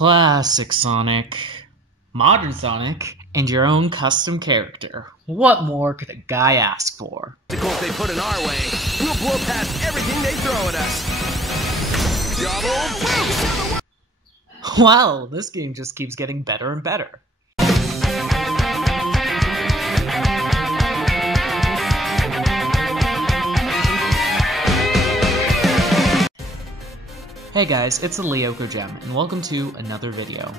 Classic Sonic, modern Sonic, and your own custom character. What more could a guy ask for? They put in our way, we'll blow past everything they throw at us. Double. Well, this game just keeps getting better and better. Hey guys, it's the Lyoko Gem, and welcome to another video.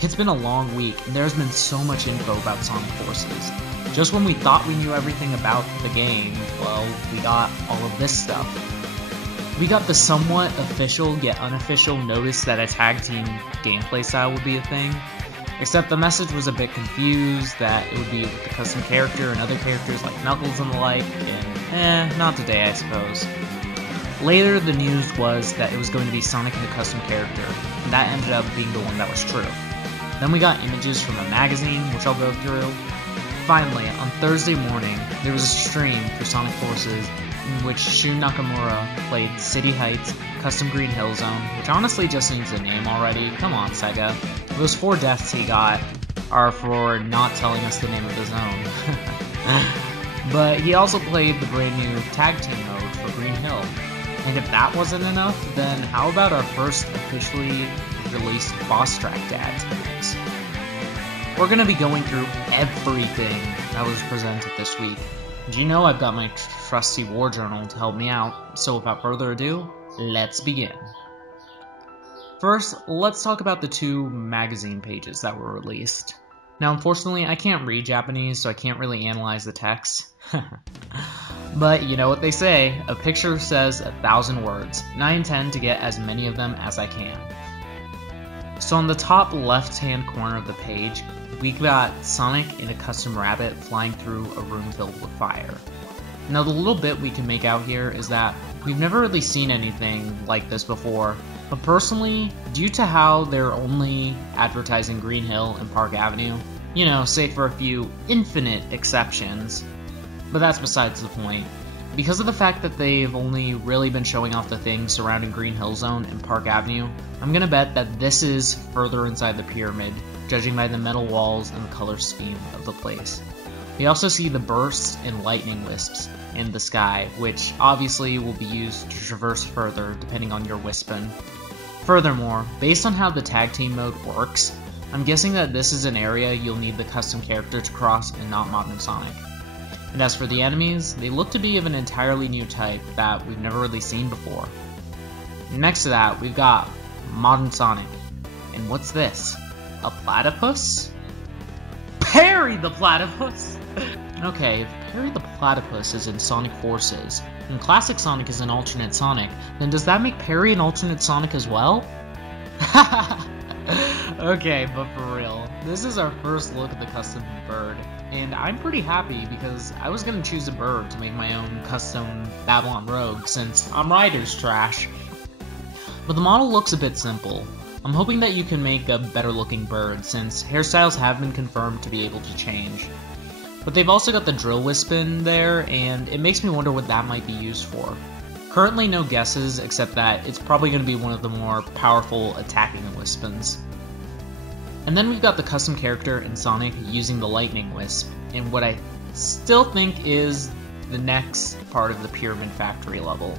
It's been a long week, and there's been so much info about Sonic Forces. Just when we thought we knew everything about the game, well, we got all of this stuff. We got the somewhat official yet unofficial notice that a tag team gameplay style would be a thing, except the message was a bit confused that it would be with the custom character and other characters like Knuckles and the like, and not today I suppose. Later, the news was that it was going to be Sonic and a custom character, and that ended up being the one that was true. Then we got images from a magazine, which I'll go through. Finally, on Thursday morning, there was a stream for Sonic Forces in which Shun Nakamura played City Heights, Custom Green Hill Zone, which honestly just needs a name already. Come on, Sega. Those 4 deaths he got are for not telling us the name of the zone. But he also played the brand new tag team mode for Green Hill. And if that wasn't enough, then how about our first officially released boss track ads? We're going to be going through everything that was presented this week. And you know I've got my trusty war journal to help me out, so without further ado, let's begin. First, let's talk about the 2 magazine pages that were released. Now unfortunately I can't read Japanese, so I can't really analyze the text. But you know what they say, a picture says 1,000 words, and I intend to get as many of them as I can. So on the top left hand corner of the page, we got Sonic and a custom rabbit flying through a room filled with fire. Now the little bit we can make out here is that we've never really seen anything like this before, but personally, due to how they're only advertising Green Hill and Park Avenue, you know, save for a few infinite exceptions, but that's besides the point. Because of the fact that they've only really been showing off the things surrounding Green Hill Zone and Park Avenue, I'm gonna bet that this is further inside the pyramid, judging by the metal walls and the color scheme of the place. We also see the bursts and lightning wisps in the sky, which obviously will be used to traverse further depending on your wispin. Furthermore, based on how the tag team mode works, I'm guessing that this is an area you'll need the custom character to cross and not modern Sonic. And as for the enemies, they look to be of an entirely new type that we've never really seen before. Next to that, we've got modern Sonic. And what's this? A platypus? Perry the Platypus! Okay, if Perry the Platypus is in Sonic Forces, and Classic Sonic is an alternate Sonic, then does that make Perry an alternate Sonic as well? Okay, but for real, this is our first look at the custom bird, and I'm pretty happy because I was gonna choose a bird to make my own custom Babylon Rogue since I'm Ryder's trash. But the model looks a bit simple. I'm hoping that you can make a better looking bird since hairstyles have been confirmed to be able to change. But they've also got the drill wisp in there, and it makes me wonder what that might be used for. Currently no guesses, except that it's probably going to be one of the more powerful attacking wispins. And then we've got the custom character in Sonic using the lightning wisp, in what I still think is the next part of the Pyramid Factory level.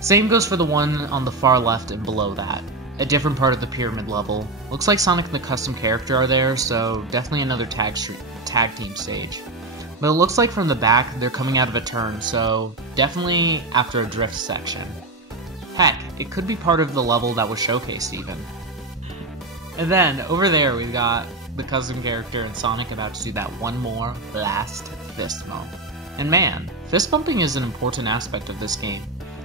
Same goes for the one on the far left and below that, a different part of the pyramid level. Looks like Sonic and the custom character are there, so definitely another tag team stage. But it looks like from the back they're coming out of a turn, so definitely after a drift section. Heck, it could be part of the level that was showcased even. And then over there we've got the custom character and Sonic about to do that one more last fist bump. And man, fist bumping is an important aspect of this game.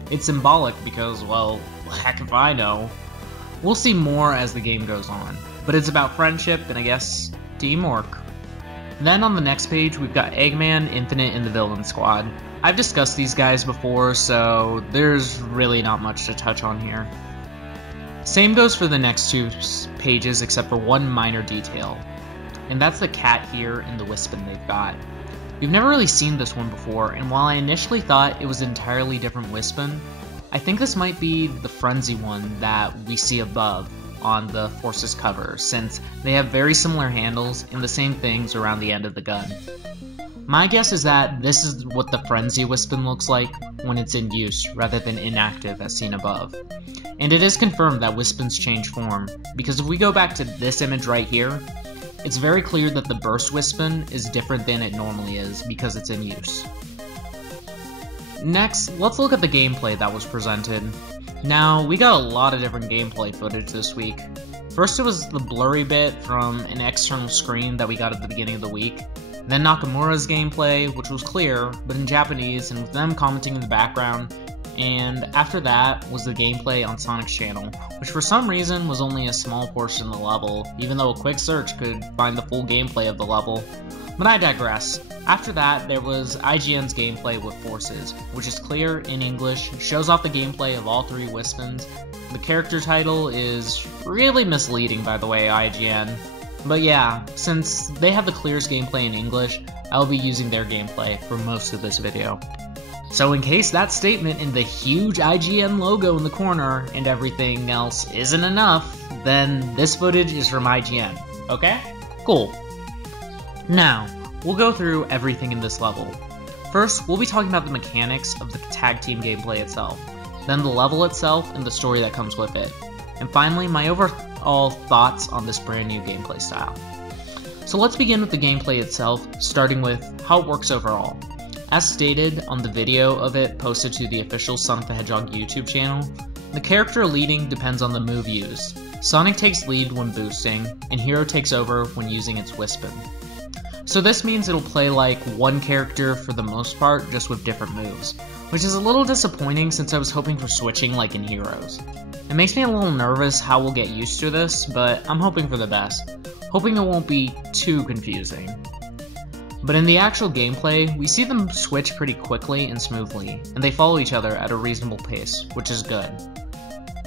It's symbolic because, well, heck if I know. We'll see more as the game goes on, but it's about friendship and I guess teamwork. Then on the next page we've got Eggman, Infinite, and the Villain Squad. I've discussed these guys before, so there's really not much to touch on here. Same goes for the next 2 pages except for one minor detail, and that's the cat here and the wispin they've got. We've never really seen this one before, and while I initially thought it was an entirely different wispin, I think this might be the frenzy one that we see above, on the Forces cover, since they have very similar handles and the same things around the end of the gun. My guess is that this is what the Frenzy Wispin looks like when it's in use, rather than inactive as seen above. And it is confirmed that Wispins change form, because if we go back to this image right here, it's very clear that the Burst Wispin is different than it normally is because it's in use. Next, let's look at the gameplay that was presented. Now, we got a lot of different gameplay footage this week. First it was the blurry bit from an external screen that we got at the beginning of the week. Then Nakamura's gameplay, which was clear, but in Japanese and with them commenting in the background. And after that was the gameplay on Sonic's channel, which for some reason was only a small portion of the level, even though a quick search could find the full gameplay of the level. But I digress. After that, there was IGN's gameplay with Forces, which is clear in English, shows off the gameplay of all three Wispins. The character title is really misleading, by the way, IGN. But yeah, since they have the clearest gameplay in English, I'll be using their gameplay for most of this video. So in case that statement and the huge IGN logo in the corner and everything else isn't enough, then this footage is from IGN, okay? Cool. Now, we'll go through everything in this level. First, we'll be talking about the mechanics of the tag team gameplay itself, then the level itself and the story that comes with it, and finally my overall thoughts on this brand new gameplay style. So let's begin with the gameplay itself, starting with how it works overall. As stated on the video of it posted to the official Sonic the Hedgehog YouTube channel, the character leading depends on the move used. Sonic takes lead when boosting, and Hero takes over when using its Wispin. So this means it'll play like one character for the most part, just with different moves, which is a little disappointing since I was hoping for switching like in Heroes. It makes me a little nervous how we'll get used to this, but I'm hoping for the best, hoping it won't be too confusing. But in the actual gameplay, we see them switch pretty quickly and smoothly, and they follow each other at a reasonable pace, which is good.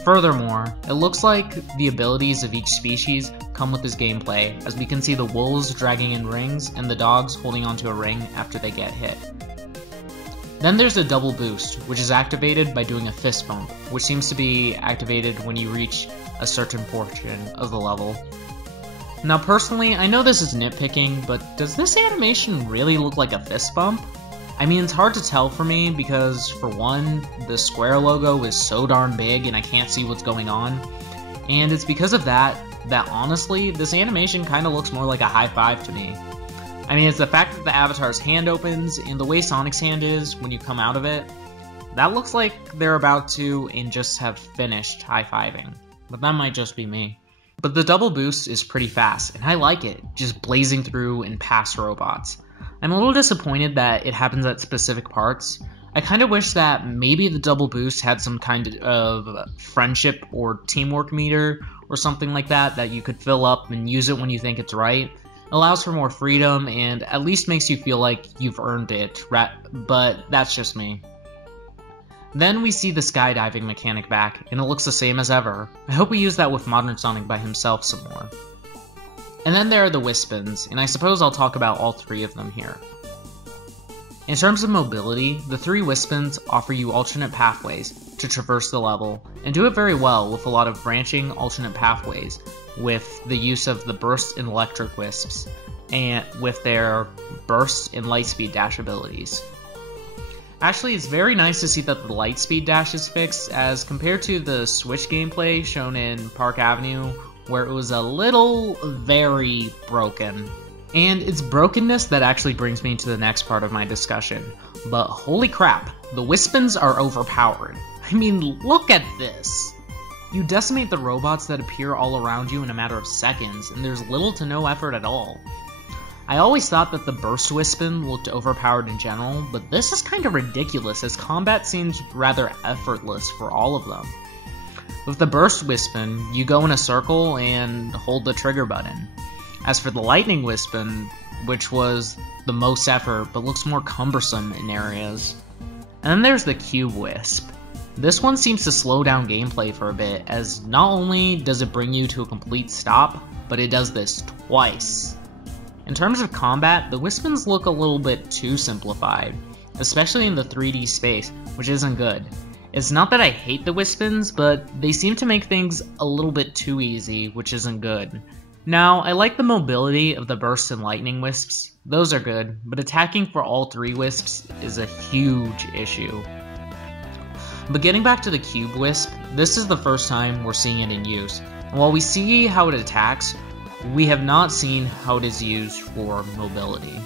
Furthermore, it looks like the abilities of each species come with this gameplay, as we can see the wolves dragging in rings and the dogs holding onto a ring after they get hit. Then there's a double boost, which is activated by doing a fist bump, which seems to be activated when you reach a certain portion of the level. Now personally, I know this is nitpicking, but does this animation really look like a fist bump? I mean, it's hard to tell for me because, for one, the Square logo is so darn big and I can't see what's going on, and it's because of that honestly, this animation kinda looks more like a high five to me. I mean, it's the fact that the avatar's hand opens and the way Sonic's hand is when you come out of it, that looks like they're about to and just have finished high-fiving, but that might just be me. But the double boost is pretty fast, and I like it, just blazing through and past robots. I'm a little disappointed that it happens at specific parts. I kinda wish that maybe the double boost had some kind of friendship or teamwork meter or something like that you could fill up and use it when you think it's right. It allows for more freedom and at least makes you feel like you've earned it, but that's just me. Then we see the skydiving mechanic back, and it looks the same as ever. I hope we use that with Modern Sonic by himself some more. And then there are the Wispins, and I suppose I'll talk about all three of them here. In terms of mobility, the three Wispins offer you alternate pathways to traverse the level, and do it very well with a lot of branching alternate pathways, with the use of the Burst and Electric Wisps, and with their Burst and Lightspeed Dash abilities. Actually, it's very nice to see that the Lightspeed Dash is fixed, as compared to the Switch gameplay shown in Park Avenue, where it was a little very broken. And it's brokenness that actually brings me to the next part of my discussion. But holy crap, the Wispins are overpowered. I mean, look at this! You decimate the robots that appear all around you in a matter of seconds, and there's little to no effort at all. I always thought that the Burst Wispin looked overpowered in general, but this is kind of ridiculous as combat seems rather effortless for all of them. With the Burst Wispin, you go in a circle and hold the trigger button. As for the Lightning Wispin, which was the most effort but looks more cumbersome in areas. And then there's the Cube Wisp. This one seems to slow down gameplay for a bit, as not only does it bring you to a complete stop, but it does this twice. In terms of combat, the Wispins look a little bit too simplified, especially in the 3D space, which isn't good. It's not that I hate the wisp spins, but they seem to make things a little bit too easy, which isn't good. Now, I like the mobility of the burst and lightning wisps. Those are good, but attacking for all 3 wisps is a huge issue. But getting back to the cube wisp, this is the first time we're seeing it in use. And while we see how it attacks, we have not seen how it is used for mobility.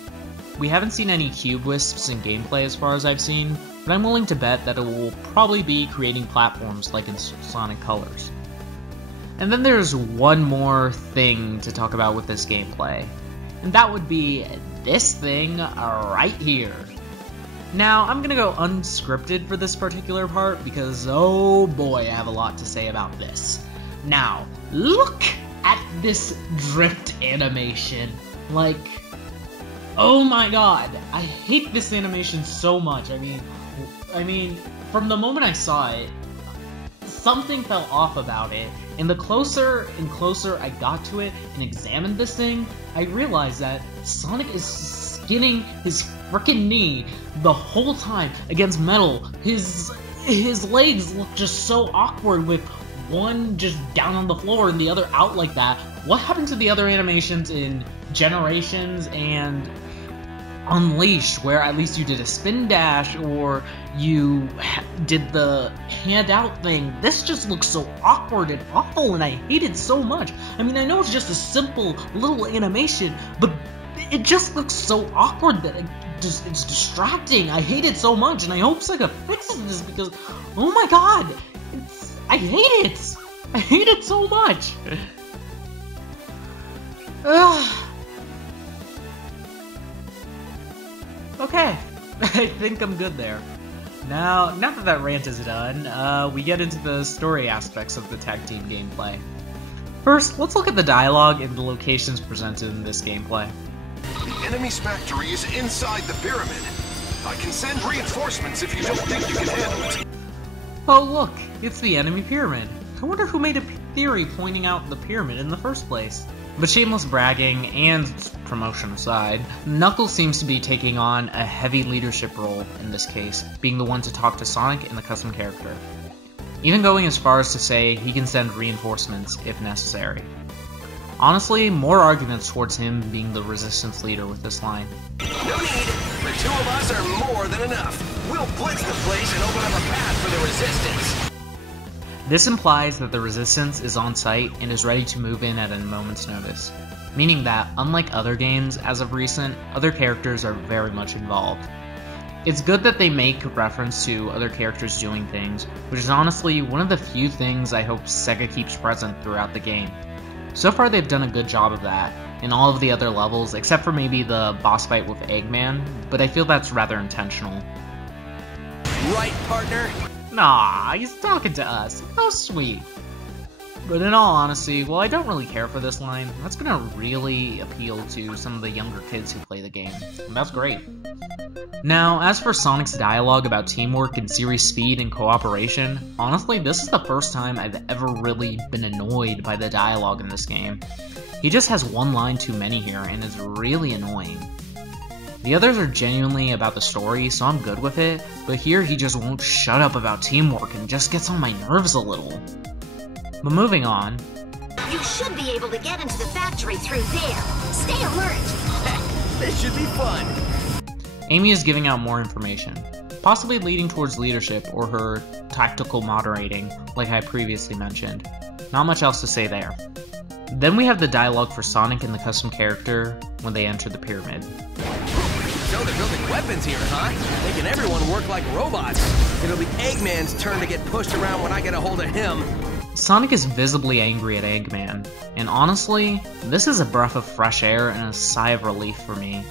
We haven't seen any cube wisps in gameplay as far as I've seen, but I'm willing to bet that it will probably be creating platforms like in Sonic Colors. And then there's one more thing to talk about with this gameplay, and that would be this thing right here. Now, I'm gonna go unscripted for this particular part because, oh boy, I have a lot to say about this. Now, look at this drift animation. Like, oh my god, I hate this animation so much. I mean, from the moment I saw it, something fell off about it, and the closer and closer I got to it and examined this thing, I realized that Sonic is skinning his frickin' knee the whole time against metal. His legs look just so awkward with one just down on the floor and the other out like that. What happened to the other animations in Generations and Unleashed, where at least you did a spin dash or you did the hand out thing? This just looks so awkward and awful, and I hate it so much. I mean, I know it's just a simple little animation, but it just looks so awkward that it's distracting. I hate it so much, and I hope Sega fixes this because, oh my god, I hate it. I hate it so much. Okay, I think I'm good there. Now that rant is done, we get into the story aspects of the tag team gameplay. First, let's look at the dialogue and the locations presented in this gameplay. The enemy's factory is inside the pyramid. I can send reinforcements if you don't think you can handle it. Oh look, it's the enemy pyramid. I wonder who made a theory pointing out the pyramid in the first place. But shameless bragging and promotion aside, Knuckles seems to be taking on a heavy leadership role in this case, being the one to talk to Sonic and the custom character. Even going as far as to say he can send reinforcements if necessary. Honestly, more arguments towards him being the resistance leader with this line. No need! The 2 of us are more than enough. We'll blitz the place and open up a path for the resistance. This implies that the resistance is on site and is ready to move in at a moment's notice, meaning that, unlike other games as of recent, other characters are very much involved. It's good that they make reference to other characters doing things, which is honestly one of the few things I hope Sega keeps present throughout the game. So far they've done a good job of that, in all of the other levels, except for maybe the boss fight with Eggman, but I feel that's rather intentional. Right, partner? Nah, he's talking to us. How sweet. But in all honesty, while I don't really care for this line, that's gonna really appeal to some of the younger kids who play the game. And that's great. Now, as for Sonic's dialogue about teamwork and series speed and cooperation, honestly, this is the first time I've ever really been annoyed by the dialogue in this game. He just has one line too many here, and is really annoying. The others are genuinely about the story, so I'm good with it, but here he just won't shut up about teamwork and just gets on my nerves a little. But moving on. You should be able to get into the factory through there. Stay alert. This should be fun. Amy is giving out more information, possibly leading towards leadership or her tactical moderating, like I previously mentioned. Not much else to say there. Then we have the dialogue for Sonic and the custom character when they enter the pyramid. So they're building weapons here, huh? Making everyone work like robots. It'll be Eggman's turn to get pushed around when I get a hold of him. Sonic is visibly angry at Eggman, and honestly, this is a breath of fresh air and a sigh of relief for me.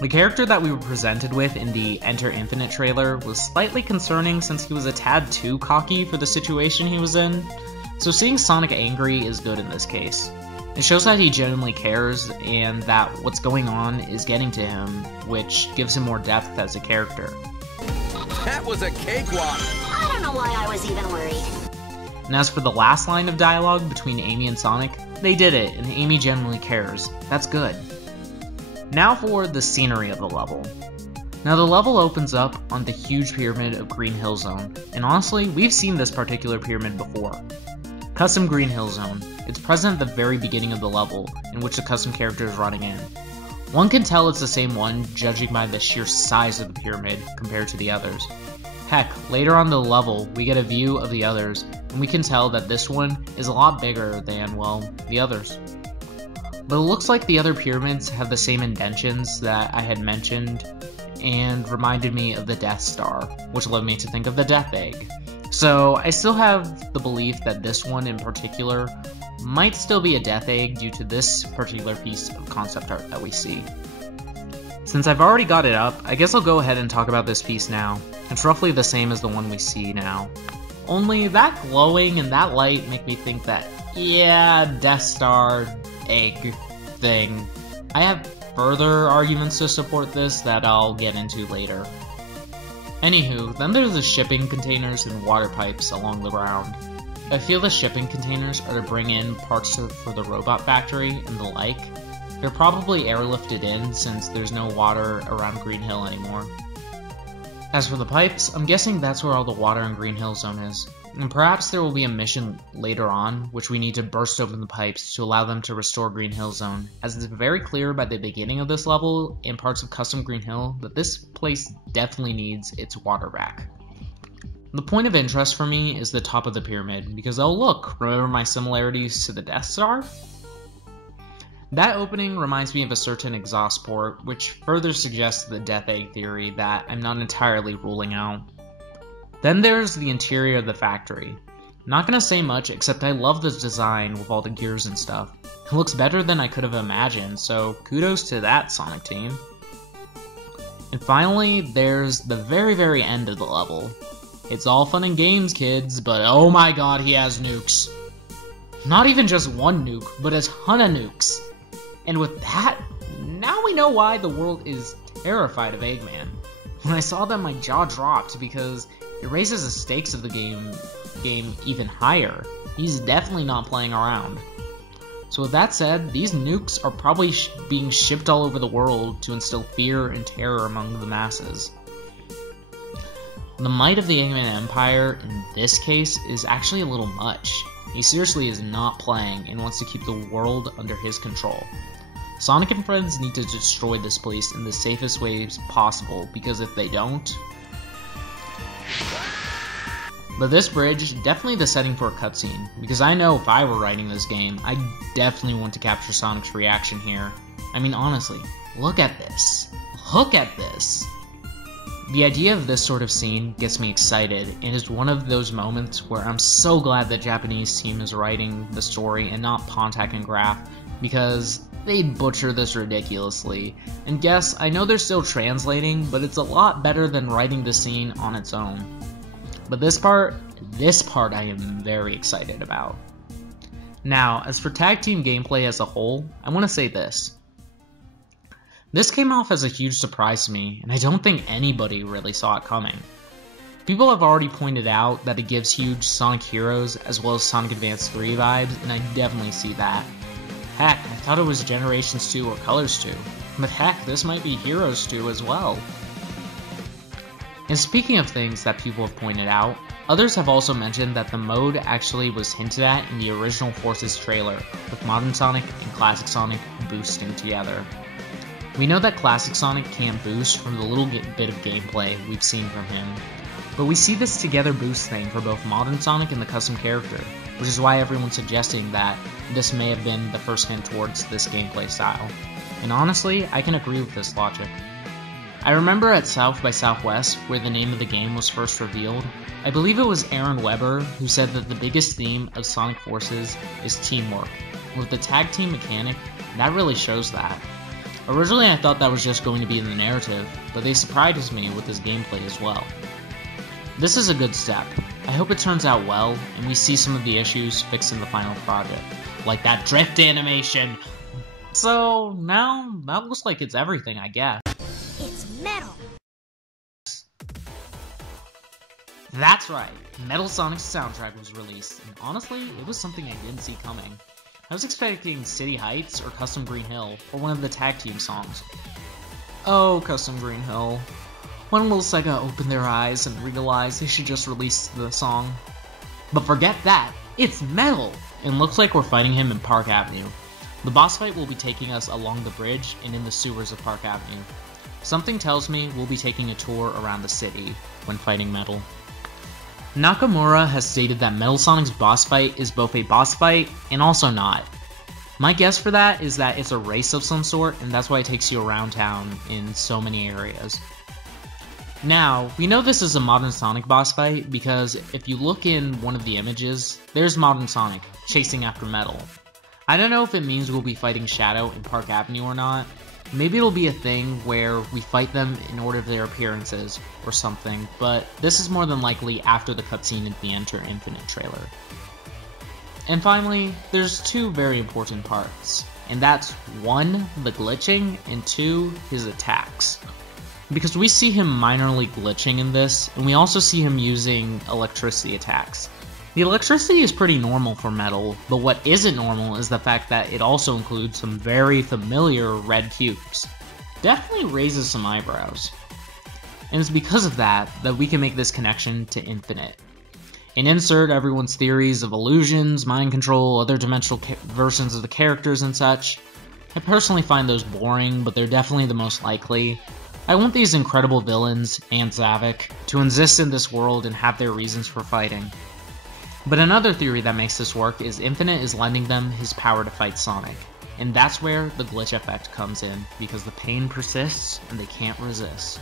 The character that we were presented with in the Enter Infinite trailer was slightly concerning since he was a tad too cocky for the situation he was in, so seeing Sonic angry is good in this case. It shows that he genuinely cares, and that what's going on is getting to him, which gives him more depth as a character. That was a cakewalk! I don't know why I was even worried. And as for the last line of dialogue between Amy and Sonic, they did it, and Amy genuinely cares. That's good. Now for the scenery of the level. Now the level opens up on the huge pyramid of Green Hill Zone, and honestly, we've seen this particular pyramid before. Custom Green Hill Zone. It's present at the very beginning of the level, in which the custom character is running in. One can tell it's the same one judging by the sheer size of the pyramid compared to the others. Heck, later on in the level, we get a view of the others, and we can tell that this one is a lot bigger than, well, the others. But it looks like the other pyramids have the same indentions that I had mentioned, and reminded me of the Death Star, which led me to think of the Death Egg. So I still have the belief that this one in particular might still be a Death Egg due to this particular piece of concept art that we see. Since I've already got it up, I guess I'll go ahead and talk about this piece now. It's roughly the same as the one we see now. Only that glowing and that light make me think that, yeah, Death Star egg thing. I have further arguments to support this that I'll get into later. Anywho, then there's the shipping containers and water pipes along the ground. I feel the shipping containers are to bring in parts for the robot factory and the like. They're probably airlifted in since there's no water around Green Hill anymore. As for the pipes, I'm guessing that's where all the water in Green Hill Zone is. And perhaps there will be a mission later on, which we need to burst open the pipes to allow them to restore Green Hill Zone, as it's very clear by the beginning of this level and parts of Custom Green Hill that this place definitely needs its water back. The point of interest for me is the top of the pyramid, because oh look, remember my similarities to the Death Star? That opening reminds me of a certain exhaust port, which further suggests the Death Egg theory that I'm not entirely ruling out. Then there's the interior of the factory. Not gonna say much, except I love this design with all the gears and stuff. It looks better than I could have imagined, so kudos to that Sonic team. And finally, there's the very end of the level. It's all fun and games, kids, but oh my god, he has nukes. Not even just one nuke, but a ton of nukes. And with that, now we know why the world is terrified of Eggman. When I saw that, my jaw dropped because it raises the stakes of the game even higher. He's definitely not playing around. So with that said, these nukes are probably being shipped all over the world to instill fear and terror among the masses. The might of the Eggman Empire in this case is actually a little much. He seriously is not playing and wants to keep the world under his control. Sonic and friends need to destroy this place in the safest ways possible, because if they don't... But this bridge, definitely the setting for a cutscene, because I know if I were writing this game, I definitely want to capture Sonic's reaction here. I mean honestly, look at this. Look at this! The idea of this sort of scene gets me excited, and is one of those moments where I'm so glad the Japanese team is writing the story and not Pontac and Graf, because they'd butcher this ridiculously. And yes, I know they're still translating, but it's a lot better than writing the scene on its own. But this part I am very excited about. Now, as for tag team gameplay as a whole, I want to say this. This came off as a huge surprise to me, and I don't think anybody really saw it coming. People have already pointed out that it gives huge Sonic Heroes as well as Sonic Advance 3 vibes, and I definitely see that. Heck, I thought it was Generations 2 or Colors 2, but heck, this might be Heroes 2 as well. And speaking of things that people have pointed out, others have also mentioned that the mode actually was hinted at in the original Forces trailer, with Modern Sonic and Classic Sonic boosting together. We know that Classic Sonic can't boost from the little bit of gameplay we've seen from him, but we see this together boost thing for both Modern Sonic and the custom character, which is why everyone's suggesting that this may have been the first hint towards this gameplay style. And honestly, I can agree with this logic. I remember at South by Southwest, where the name of the game was first revealed, I believe it was Aaron Weber who said that the biggest theme of Sonic Forces is teamwork. With the tag team mechanic, that really shows that. Originally I thought that was just going to be in the narrative, but they surprised me with this gameplay as well. This is a good step. I hope it turns out well, and we see some of the issues fixed in the final project, like that drift animation. So now, that looks like it's everything, I guess. It's metal! That's right, Metal Sonic's soundtrack was released, and honestly, it was something I didn't see coming. I was expecting City Heights or Custom Green Hill, or one of the tag team songs. Oh, Custom Green Hill. When will Sega open their eyes and realize they should just release the song? But forget that, it's Metal! And looks like we're fighting him in Park Avenue. The boss fight will be taking us along the bridge and in the sewers of Park Avenue. Something tells me we'll be taking a tour around the city when fighting Metal. Nakamura has stated that Metal Sonic's boss fight is both a boss fight and also not. My guess for that is that it's a race of some sort, and that's why it takes you around town in so many areas. Now, we know this is a modern Sonic boss fight because if you look in one of the images, there's modern Sonic chasing after Metal. I don't know if it means we'll be fighting Shadow in Park Avenue or not. Maybe it'll be a thing where we fight them in order of their appearances or something, but this is more than likely after the cutscene in the Enter Infinite trailer. And finally, there's two very important parts, and that's 1, the glitching, and 2, his attacks. Because we see him minorly glitching in this, and we also see him using electricity attacks. The electricity is pretty normal for Metal, but what isn't normal is the fact that it also includes some very familiar red cubes. Definitely raises some eyebrows. And it's because of that we can make this connection to Infinite. And insert everyone's theories of illusions, mind control, other dimensional versions of the characters and such. I personally find those boring, but they're definitely the most likely. I want these incredible villains, and Zavik, to exist in this world and have their reasons for fighting. But another theory that makes this work is Infinite is lending them his power to fight Sonic. And that's where the glitch effect comes in, because the pain persists and they can't resist.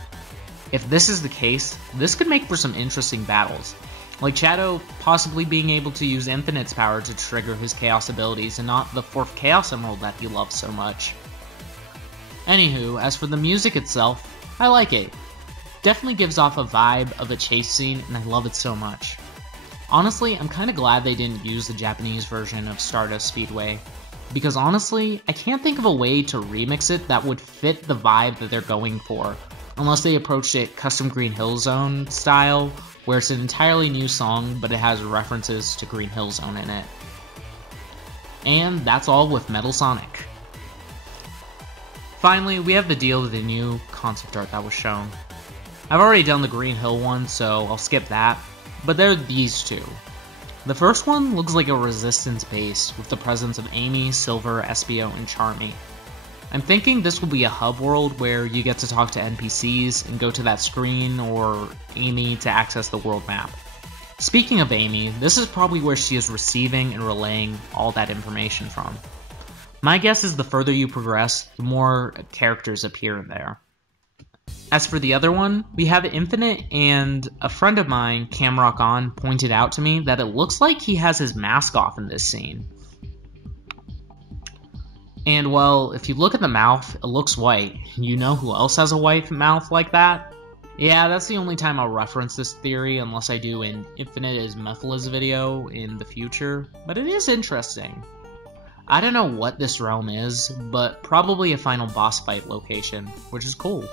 If this is the case, this could make for some interesting battles, like Shadow possibly being able to use Infinite's power to trigger his Chaos abilities and not the 4th Chaos Emerald that he loves so much. Anywho, as for the music itself, I like it. Definitely gives off a vibe of a chase scene and I love it so much. Honestly, I'm kinda glad they didn't use the Japanese version of Stardust Speedway, because honestly, I can't think of a way to remix it that would fit the vibe that they're going for, unless they approached it custom Green Hill Zone style, where it's an entirely new song, but it has references to Green Hill Zone in it. And that's all with Metal Sonic. Finally, we have the deal with the new concept art that was shown. I've already done the Green Hill one, so I'll skip that, but there are these two. The first one looks like a Resistance base with the presence of Amy, Silver, Espio, and Charmy. I'm thinking this will be a hub world where you get to talk to NPCs and go to that screen or Amy to access the world map. Speaking of Amy, this is probably where she is receiving and relaying all that information from. My guess is the further you progress, the more characters appear in there. As for the other one, we have Infinite, and a friend of mine, Camrock On, pointed out to me that it looks like he has his mask off in this scene. And well, if you look at the mouth, it looks white. You know who else has a white mouth like that? Yeah, that's the only time I'll reference this theory, unless I do an Infinite is Methylis video in the future, but it is interesting. I don't know what this realm is, but probably a final boss fight location, which is cool.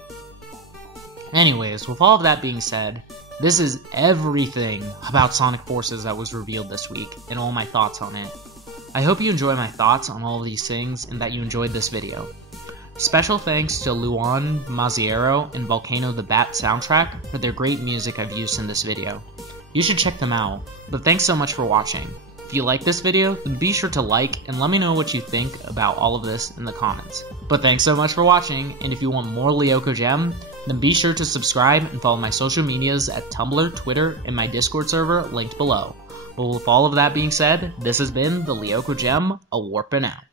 Anyways, with all of that being said, this is everything about Sonic Forces that was revealed this week, and all my thoughts on it. I hope you enjoy my thoughts on all of these things, and that you enjoyed this video. Special thanks to Luan, Maziero, and VolcanoTheBat soundtrack for their great music I've used in this video. You should check them out, but thanks so much for watching. If you like this video, then be sure to like and let me know what you think about all of this in the comments. But thanks so much for watching, and if you want more Lyoko Gem, then be sure to subscribe and follow my social medias at Tumblr, Twitter, and my Discord server linked below. But with all of that being said, this has been the Lyoko Gem, a warpin' out.